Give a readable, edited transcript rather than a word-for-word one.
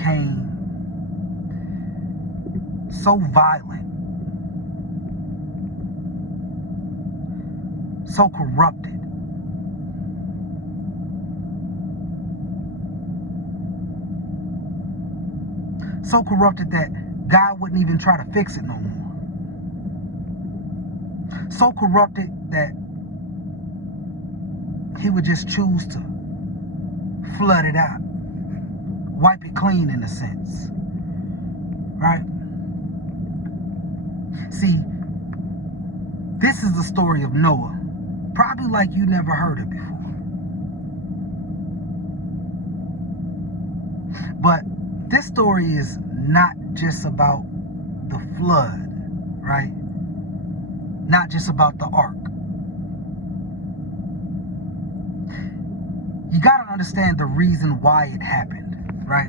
became so violent, so corrupted, that God wouldn't even try to fix it no more. So corrupted that he would just choose to flood it out, wipe it clean in a sense, right? See, this is the story of Noah, probably like you never heard it before. But this story is not just about the flood, right? Not just about the ark. You got to understand the reason why it happened, right?